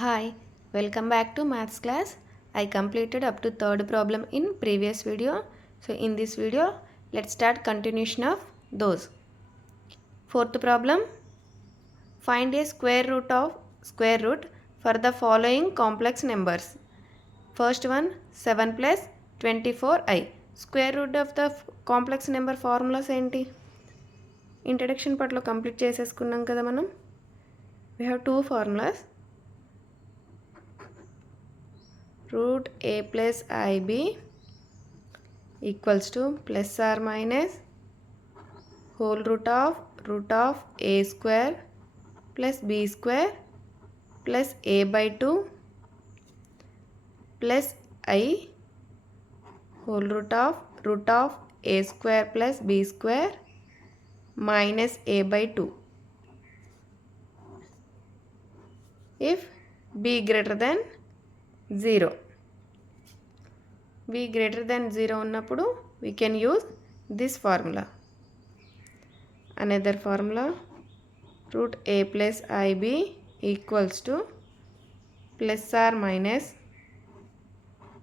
Hi, welcome back to maths class. I completed up to third problem in previous video. So in this video, let's start continuation of those. Fourth problem, find a square root for the following complex numbers. First one, 7 plus 24i. Square root of the complex number formulas ఏంటి? Introduction part లో complete చేసేసుకున్నాం కదా మనం. We have two formulas. Root a plus ib equals to plus or minus whole root of a square plus b square plus a by 2 plus I whole root of a square plus b square minus a by 2 if b greater than 0. b greater than 0 ఉన్నప్పుడు we can use this formula. Another formula, root a plus ib equals to plus or minus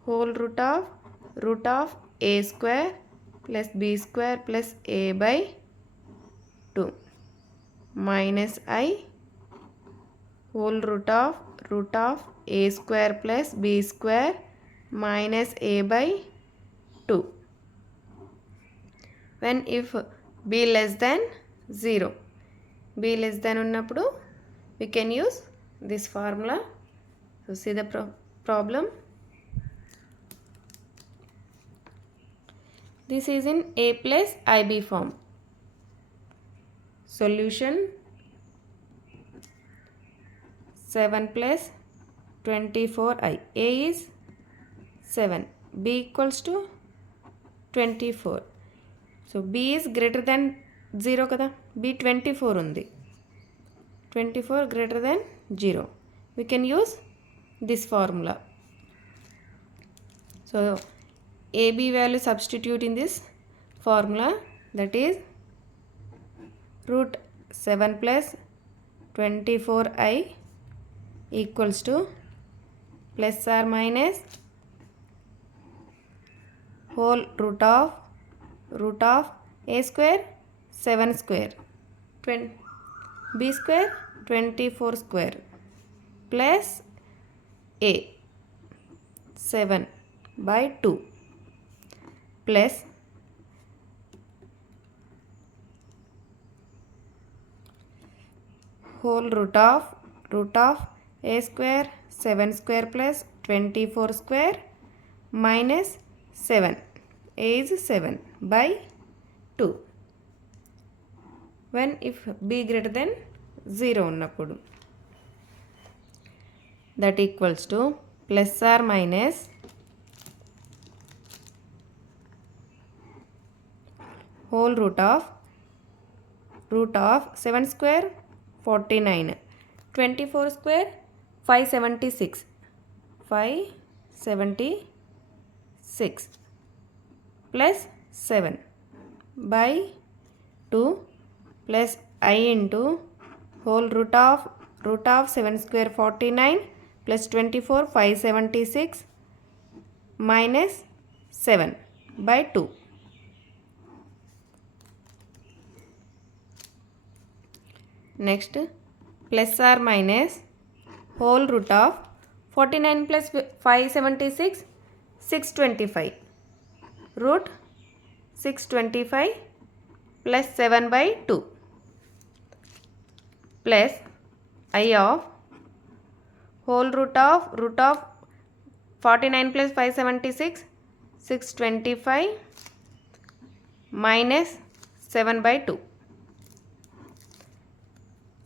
whole root of a square plus b square plus a by 2 minus I whole root of a square plus b square minus a by 2 when if b less than 0. b less than ఉన్నప్పుడు we can use this formula. So see the problem. This is in a plus ib form. Solution 7 plus 24i. A is 7, b equals to 24. So b is greater than 0 kada, b 24 ఉంది, 24 greater than 0. We can use this formula. So ab value substitute in this formula, that is root 7 plus 24i equals to plus or minus whole root of a square 7 square b square 24 square plus a 7 by 2 plus whole root of a square 7 square plus 24 square minus 7. a is 7 by 2 when if b greater than 0 ఉన్నప్పుడు, that equals to plus or minus whole root of 7 square 49, 24 square 576 plus 7 by 2 plus I into whole root of 7 square 49 plus 24 576 minus 7 by 2. Next, plus or minus whole root of 49 plus 576 625 root 625 plus 7 by 2 plus I of whole root of 49 plus 576 625 minus 7 by 2.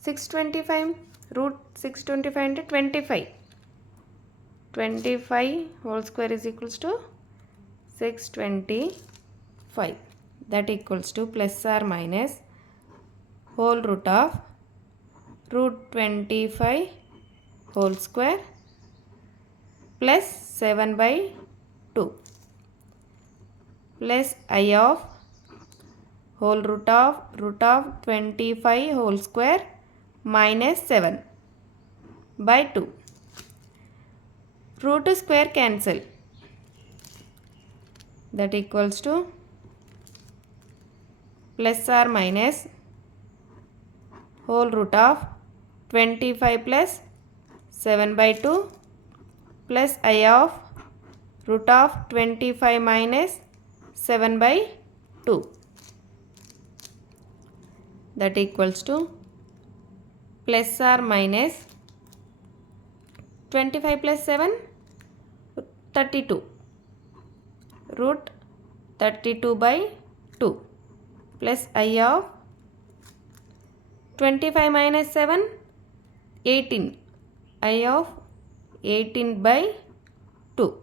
625 root 625 into 25 whole square is equals to 625, that equals to plus or minus whole root of root 25 whole square plus 7 by 2 plus I of whole root of 25 whole square minus 7 by 2. root square cancel, that equals to plus or minus whole root of 25 plus 7 by 2 plus I of root of 25 minus 7 by 2, that equals to plus or minus 25 plus 7 32 root 32 by 2 plus I of 25 minus 7 18 I of 18 by 2.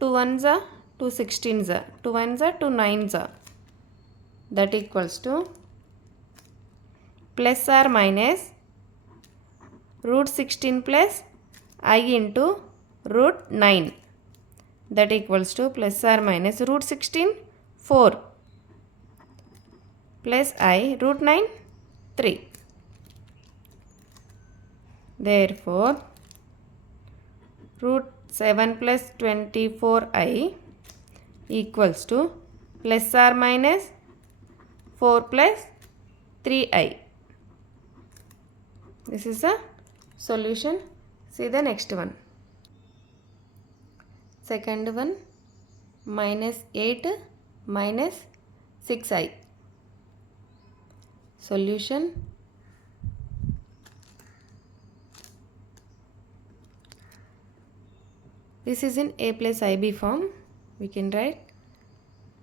2 ones are 2 16s are 2 ones are 2 9s are, that equals to plus or minus root 16 plus I into root 9, that equals to plus or minus root 16 4 plus I root 9 3. Therefore, root 7 plus 24I equals to plus or minus 4 plus 3I. This is the solution. See the next one. Second one, minus 8 minus 6I. Solution. This is in a plus ib form. We can write.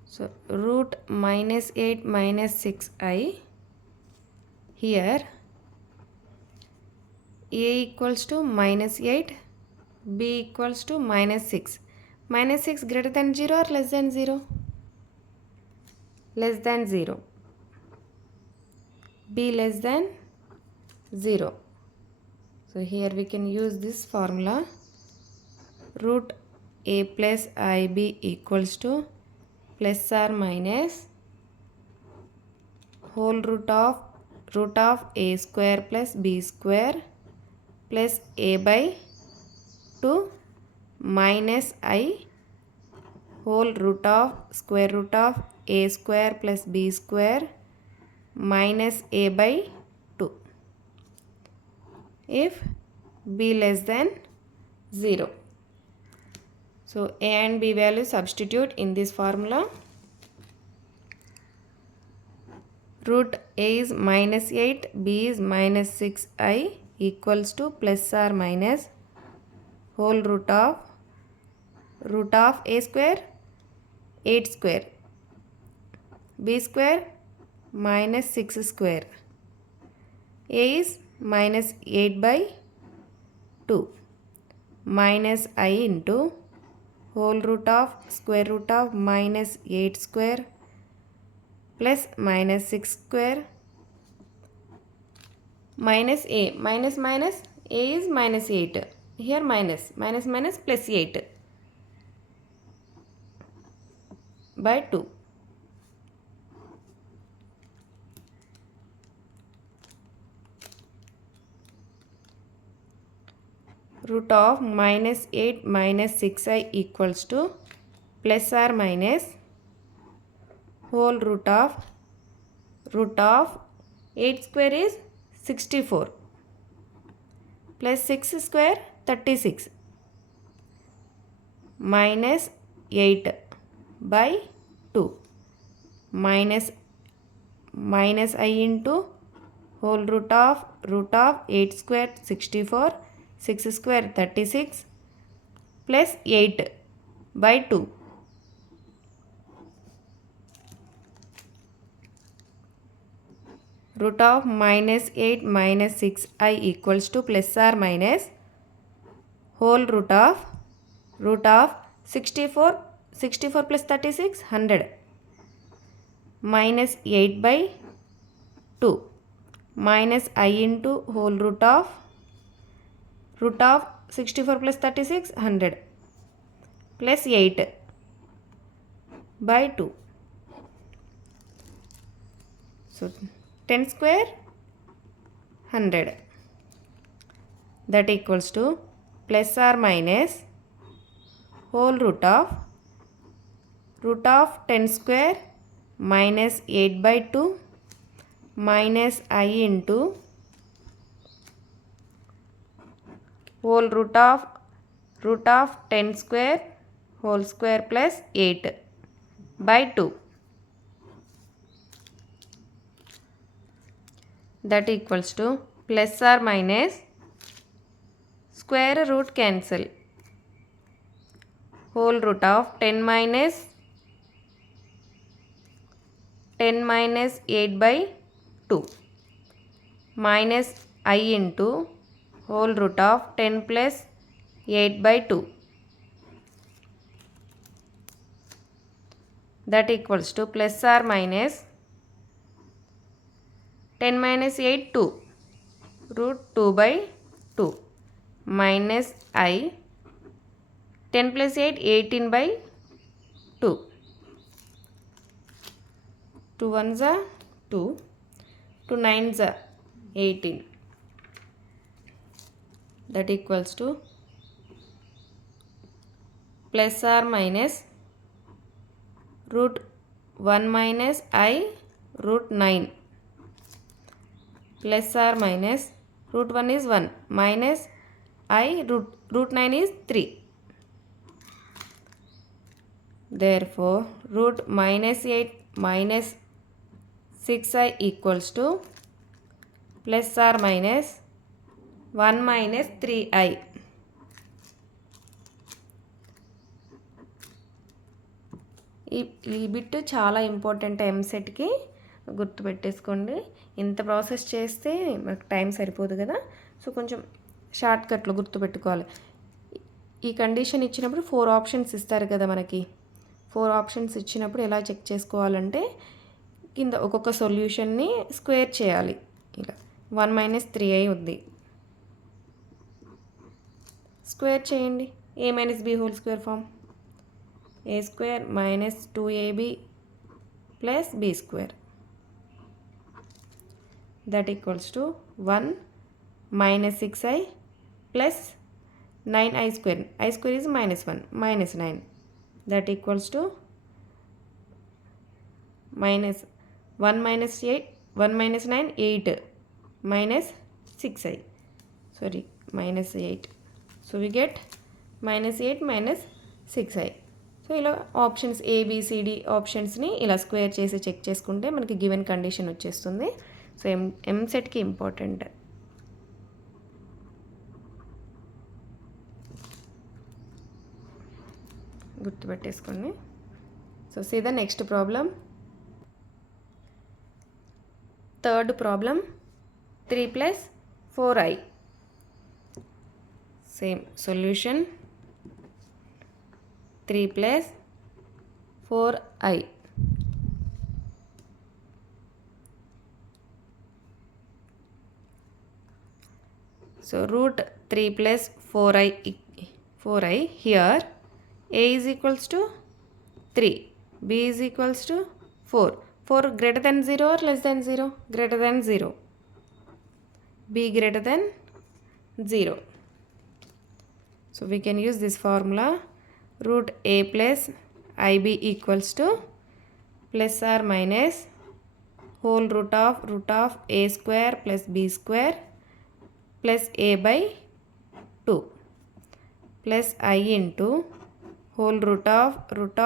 So root minus 8 minus 6I. Here a equals to minus 8, b equals to minus 6. Minus 6 greater than 0 or less than 0? Less than 0. B less than 0. So here we can use this formula. Root a plus ib equals to plus or minus whole root of a square plus b square plus a by 2 minus I whole root of square root of a square plus b square minus a by 2 if b less than 0. So a and b value substitute in this formula. Root a is minus 8, b is minus 6I equals to plus or minus whole root of a square 8 square, b square minus 6 square, a is minus 8 by 2 minus I into whole root of square root of minus 8 square plus minus 6 square minus a minus a is minus 8, here minus plus 8 by 2. Root of minus 8 minus 6I equals to plus or minus whole root of 8 square is 64 plus 6 square 36 minus 8 by 2 minus I into whole root of 8 square 64, 6 square 36 plus 8 by 2. Root of minus 8 minus 6I equals to plus or minus whole root of 64 plus 36 100 minus 8 by 2 minus I into whole root of 64 plus 36 100 plus 8 by 2. So 10 square 100. that equals to plus or minus whole root of 10 square minus 8 by 2 minus I into whole root of 10 square whole square plus 8 by 2, that equals to plus or minus square root cancel, whole root of 10 minus 8 by 2 minus I into whole root of 10 plus 8 by 2, that equals to plus or minus 10 minus 8 2 root 2 by 2 minus I 10 plus 8 18 by 2, 2 ones are 2, 2 nines are 18, that equals to plus or minus root 1 minus I root 9 plus or minus root 1 is 1 minus I root 9 is 3. Therefore, root minus 8 minus 6I equals to plus or minus 1 minus 3I. ఈ bit చాలా important ఎంసెట్కి, గుర్తుపెట్టేసుకోండి. ఇంత process చేస్తే మనకు time సరిపోదు కదా, so కొంచెం షార్ట్కట్లో గుర్తుపెట్టుకోవాలి. ఈ కండిషన్ ఇచ్చినప్పుడు 4 ఆప్షన్స్ ఇస్తారు కదా మనకి. 4 ఆప్షన్స్ ఇచ్చినప్పుడు ఎలా చెక్ చేసుకోవాలంటే కింద ఒక్కొక్క సొల్యూషన్ని స్క్వేర్ చేయాలి. ఇలా 1 మైనస్ 3i ఉంది, స్క్వేర్ చేయండి. a minus b whole square form a square minus 2ab plus b square, that equals to 1 minus 6i plus 9i square. I square is minus 1 minus 9, that equals to minus 1 minus 8 1 minus 9 8 minus 6i, sorry minus 8. So we get minus 8 minus 6i. So ఇలా options A B C D ఆప్షన్స్ని ఇలా square చేసి check చేసుకుంటే మనకి given condition వచ్చేస్తుంది. So ఎంసెట్కి important. గుర్తుపెట్టేసుకోండి. So see the next problem. Third problem 3 plus 4i. Same solution 3 plus 4i. So root 3 plus 4i here, a is equals to 3, b is equals to 4. 4 greater than 0 or less than 0? Greater than 0. b greater than 0. So we can use this formula. Root a plus ib equals to plus or minus whole root of a square plus b square plus a by 2 plus I into whole root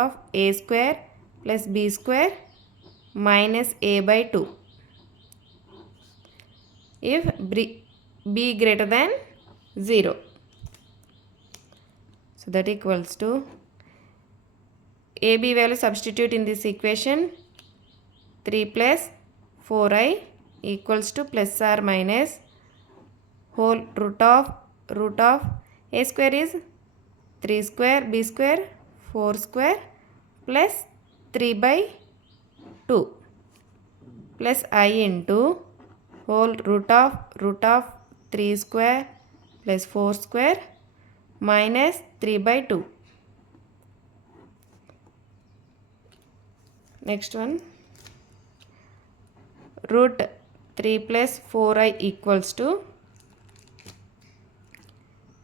of a square plus b square minus a by 2 if b greater than 0. So that equals to ab value substitute in this equation. 3 plus 4i equals to plus or minus whole root of a square is 3 square, b square 4 square plus 3 by 2 plus I into whole root of 3 square plus 4 square minus 3 by 2. Next one, root 3 plus 4i equals to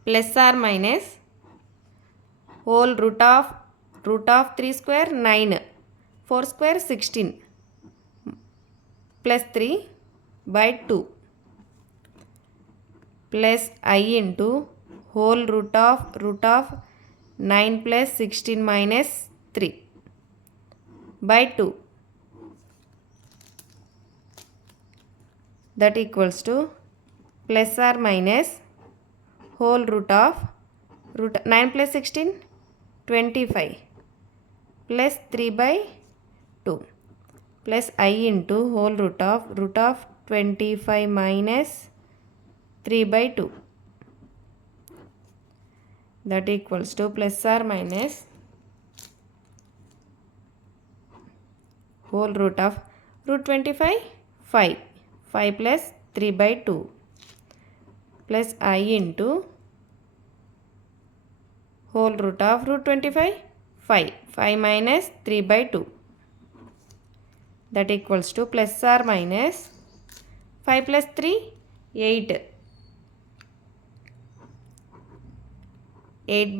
plus or minus whole root of 3 square 9, 4 square 16 plus 3 by 2 plus I into whole root of 9 plus 16 minus 3 by 2, that equals to plus or minus whole root of 9 plus 16 25 plus 3 by 2 plus I into whole root of 25 minus 3 by 2, that equals to plus or minus whole root of 25 5 plus 3 by 2 plus I into whole root of 25 5 minus 3 by 2, that equals to plus or minus 5 plus 3 8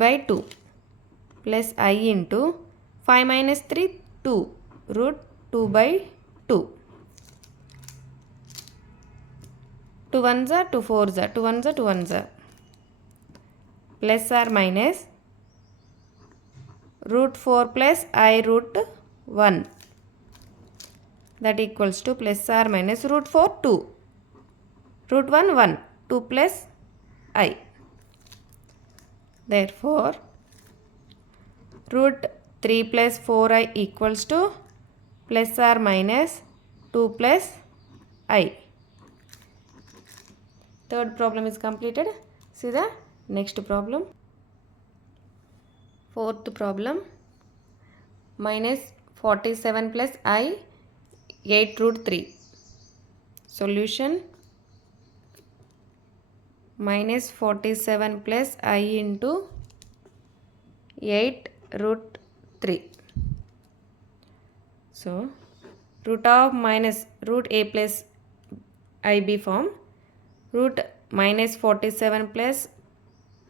by 2 plus I into 5 minus 3 2 root 2 by 2, 2 ones are 2 fours are 2 ones are 2 ones are plus or minus root 4 plus I root 1, that equals to plus or minus root 4 2 root 1 1 2 plus I. Therefore root 3 plus 4I equals to plus or minus 2 plus I. Third problem is completed. See the next problem. Fourth problem, minus 47 plus I 8 root 3. Solution, minus 47 plus I into 8 root 3. So root of minus root a plus ib form, root minus 47 plus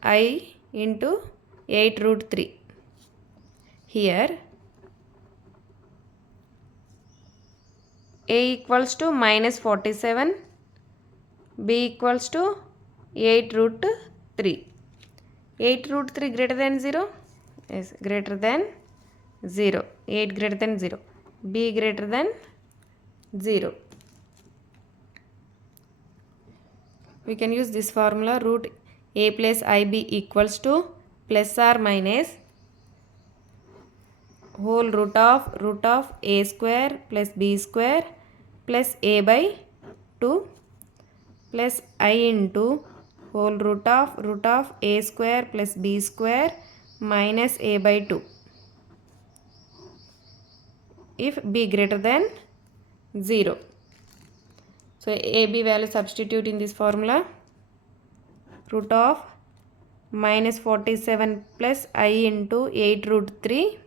I into 8 root 3. Here a equals to minus 47, b equals to 8 root 3. 8 root 3 greater than 0? Yes, greater than 0. 8 greater than 0. b greater than 0. We can use this formula, root a plus ib equals to plus or minus whole root of a square plus b square plus a by 2 plus I into whole root of a square plus b square minus a by 2 if b greater than 0. So a b value substitute in this formula, root of minus 47 plus I into 8 root 3,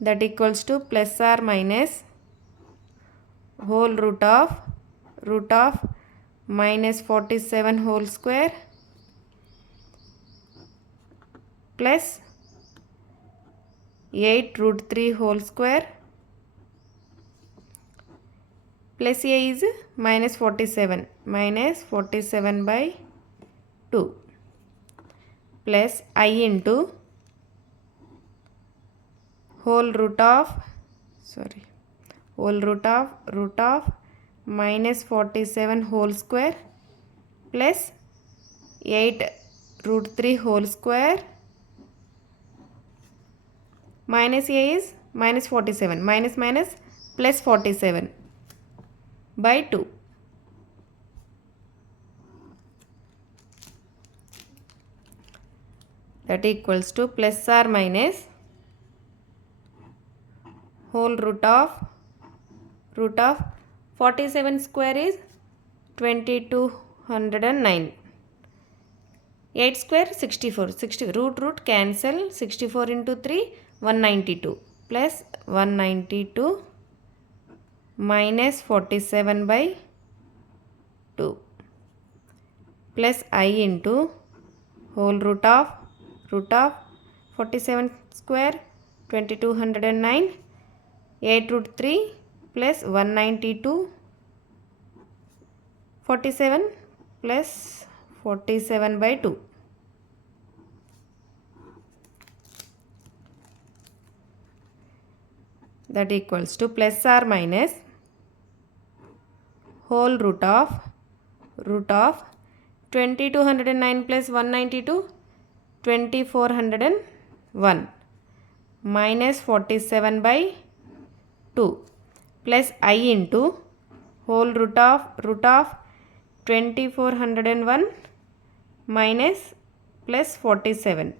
that equals to plus or minus whole root of minus 47 whole square plus 8 root 3 whole square plus a is minus 47 by 2 plus I into whole root of minus 47 whole square plus 8 root 3 whole square minus a is minus 47 minus plus 47 by 2. That equals to plus or minus whole root of 47 square is 2209. 8 square 64. Root cancel, 64 into 3 192 plus 192 minus 47 by 2 plus I into whole root of 47 square 2209, 8 root 3 plus 192, 47 plus 47 by 2. That equals to plus or minus whole root of 2209 plus 192, 2401 minus 47 by 2 plus I into whole root of 2401 minus plus 47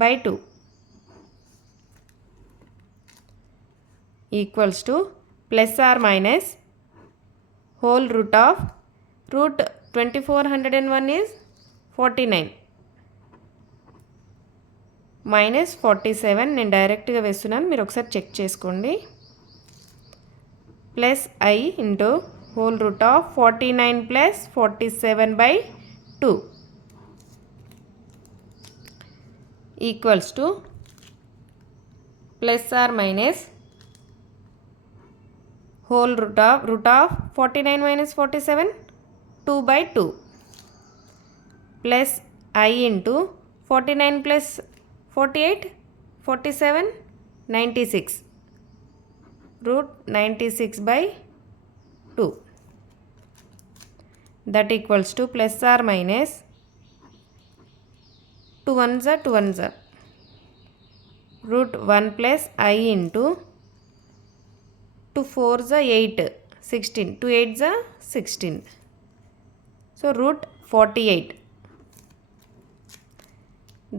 by 2 equals to plus or minus whole root of 2401 is 49 minus 47. నేను డైరెక్ట్గా వేస్తున్నాను, మీరు ఒకసారి check చేసుకోండి. Plus I into whole root of 49 plus 47 by 2 equals to plus or minus whole root of 49 minus 47 2 by 2 plus I into 49 plus 48 47 96 root 96 by 2. That equals to plus or minus 2 ones are 2 ones are root 1 plus I into 2 4s are 8 16 2 8s are 16, so root 48.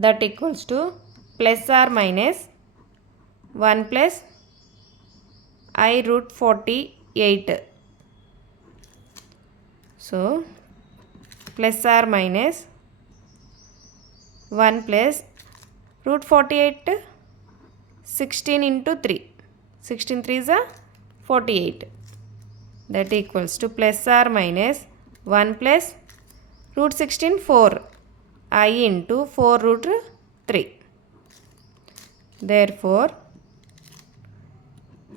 That equals to plus or minus 1 plus I root 48. So plus or minus 1 plus root 48 16 into 3, 16 3s are 48. That equals to plus or minus 1 plus root 16 4 I into 4 root 3. Therefore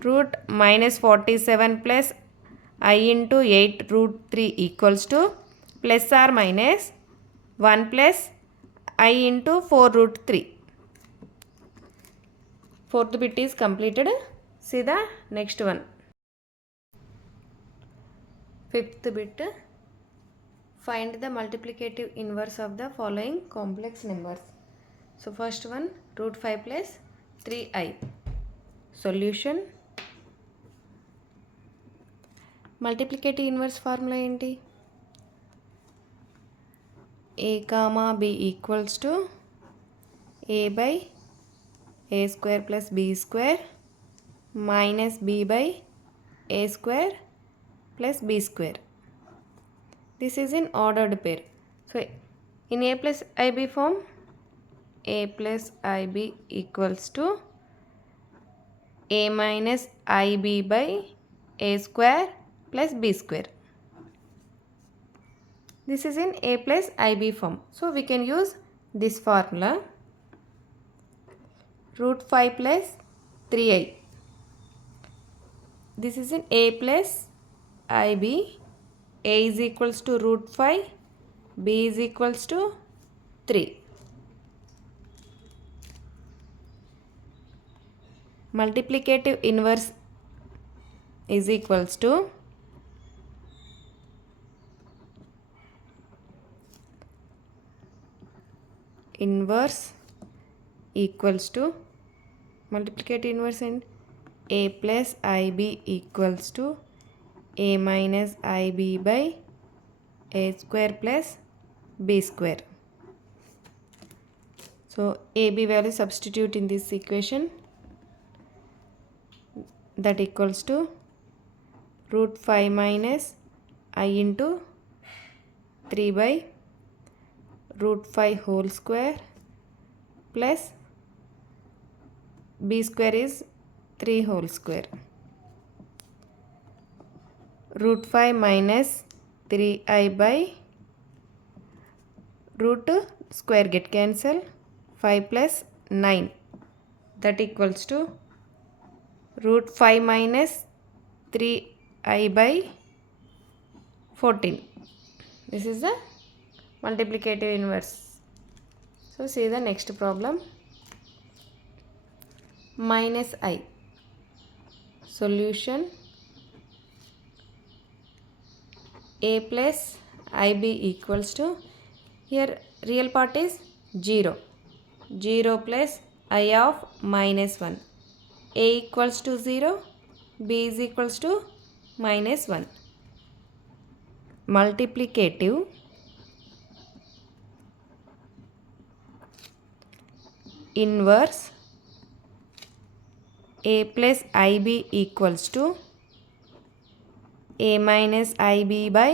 root minus 47 plus I into 8 root 3 equals to plus or minus 1 plus I into 4 root 3. Fourth bit is completed. See the next one. Fifth bit, find the multiplicative inverse of the following complex numbers. So first one, root 5 plus 3i. Solution. Multiplicative inverse formula ఏంటి? a comma b equals to a by a square plus b square minus b by a square plus b square. This is in ordered pair. So in a plus ib form, a plus ib equals to a minus ib by a square plus b square. This is in a plus ib form. So we can use this formula, root 5 plus 3i. This is in a plus ib. A is equals to root 5, b is equals to 3. Multiplicative inverse is equals to inverse equals to multiplicative inverse and a plus ib equals to a minus ib by a square plus b square. So ab value substitute in this equation. That equals to root 5 minus I into 3 by root 5 whole square plus b square is 3 whole square. Root 5 minus 3i by root square get cancel, 5 plus 9 that equals to root 5 minus 3i by 14. This is the multiplicative inverse. So see the next problem. Minus I. Solution a plus ib equals to, here real part is 0. 0 plus I of minus 1. A equals to 0, b is equals to minus 1. Multiplicative inverse a plus ib equals to a minus ib by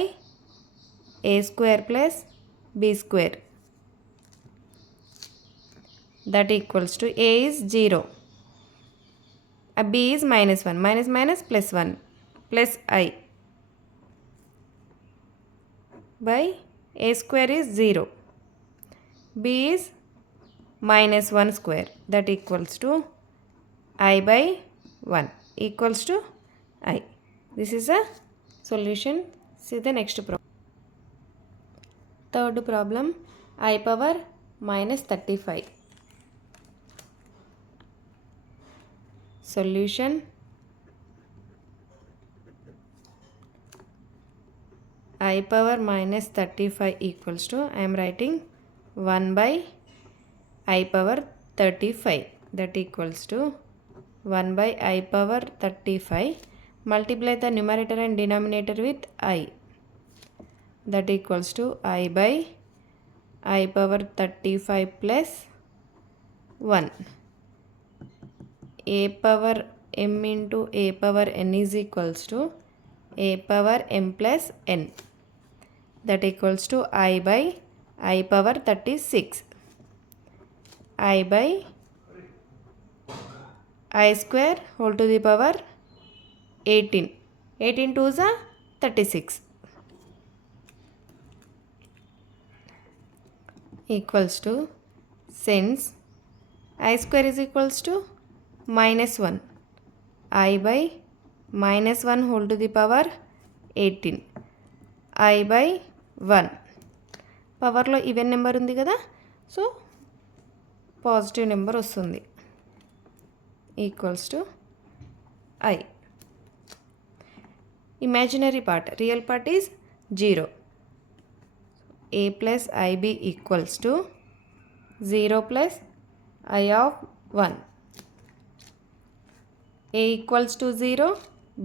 a square plus b square. That equals to a is 0. B is minus 1. Minus minus plus 1 plus I by a square is 0. B is minus 1 square. That equals to I by 1 equals to I. This is a solution. See the next problem. Third problem, I power minus 35. Solution I power minus 35 equals to, I am writing 1 by I power 35. That equals to 1 by I power 35. Multiply the numerator and denominator with I. That equals to I by I power 35 plus 1. A power m into a power n is equals to a power m plus n. That equals to I by I power 36. I by I square whole to the power 18. 18 2 is 36. Equals to, since I square is equals to minus 1, I by minus 1 whole to the power 18. I by 1. పవర్లో even number ఉంది కదా, so positive number వస్తుంది. Equals to I. Imaginary part, real part is 0. A plus ib equals to 0 plus I of 1. A equals to 0,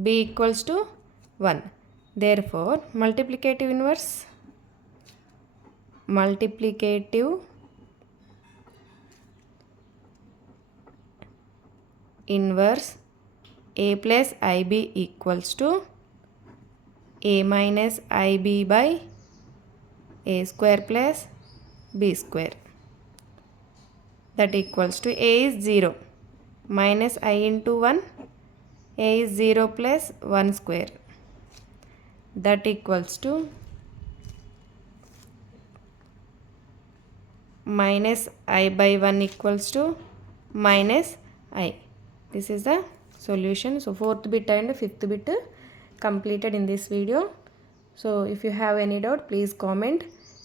b equals to 1. Therefore, multiplicative inverse a plus ib equals to a minus ib by a square plus b square. That equals to a is 0 minus I into 1, a is 0 plus 1 square. That equals to minus I by 1 equals to minus I. This is the solution. So fourth bit and fifth bit completed in this video. So if you have any doubt, please comment.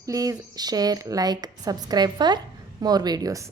Please share, like, subscribe for more videos.